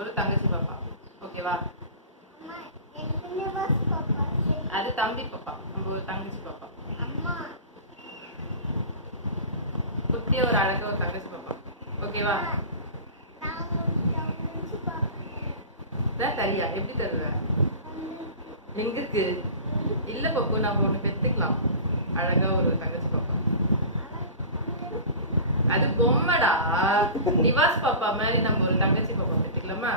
ஒரு தங்கச்சி பாப்பா. ஓகேவா? அது தம்பி பாப்பா. நம்ம ஒரு தங்கச்சி பாப்பா. குட்டியா ஒரு அழகா ஒரு தங்கச்சி பாப்பா. ஓகேவா? தரியா எப்படி தருவ? எங்க இருக்கு? இல்ல பாப்பு, நம்ம ஒண்ணு பெத்துக்கலாம். அழகா ஒரு தங்கச்சி பாப்பா. அது பொம்மடா. நிவாஸ் பாப்பா மாதிரி நம்ம ஒரு தங்கச்சி பாப்பா பெத்துக்கலாமா?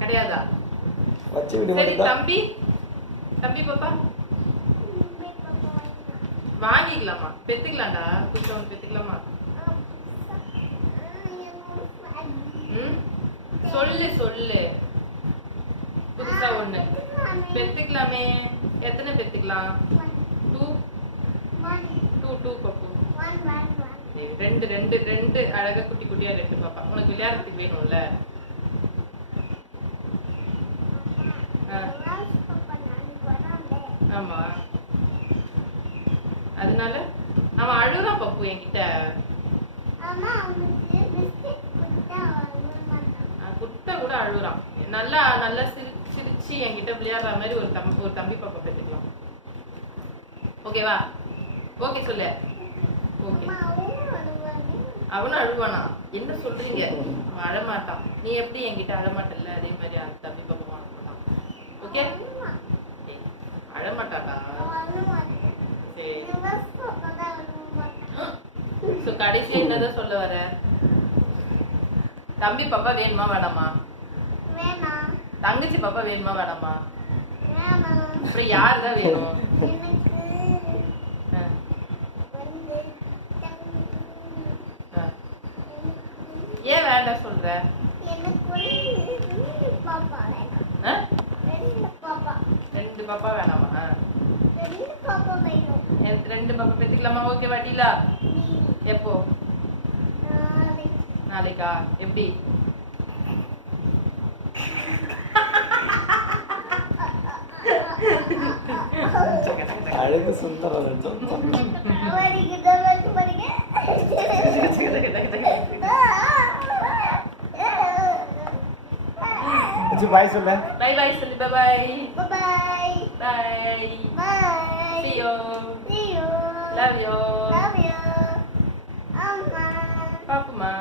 கிடையாதா? சரி தம்பி, தம்பி பாப்பா வாங்கிக்கலாமா? பெத்துக்கலாம்டா. புதுசா ஒன்று பெத்துக்கலாமா? சொல்லு சொல்லு. புதுசா ஒண்ணு பெத்துக்கலாமே. எத்தனை பெத்துக்கலாம்? 2 பப்பு. ரெண்டு ரெண்டு ரெண்டு அழகா குட்டி குட்டியா ரெண்டு பாப்பா. உனக்கு விளையாடுறதுக்கு வேணும்ல? ஆமா, அதனால அவன் அழுறான் பப்பு என்கிட்ட. குட்ட கூட அழுறான். நல்லா நல்லா சிரிச்சு என்கிட்ட விளையாடுற மாதிரி ஒரு தம்பி பாப்பா பெற்றுக்கலாம். ஓகேவா? ஓகே சொல்லு. ஓகே. அவனும் அழுவானா? என்ன சொல்றீங்க? அவன் அழமாட்டான். நீ எப்படி என்கிட்ட அழமாட்டல, அதே மாதிரி அந்த தம்பி பாப்பா அழமாட்டான். ஓகே, அழமாட்டாடா. சரி, கடைசியா என்னதான் சொல்ல வர? தம்பி பாப்பா வேணுமா வேணாமா? தங்கச்சி பாப்பா வேணுமா வேணாமா? அப்புறம் யார் தான் வேணும்? ஏன் வேண்டாம் சொல்ற? ரெண்டு பாப்பா வேணாமா? ரெண்டு பாப்பா பெத்துக்கலாமா? ஓகே வாட்டிலா? எப்போ? நாளைக்கா? எப்படி? அழகு சுந்தரம். பாய் சொல்லு. பை பை சொல்லு. Bye bye. Bye bye. bye. See you. See you. Love you. Love you. பாப்புமா.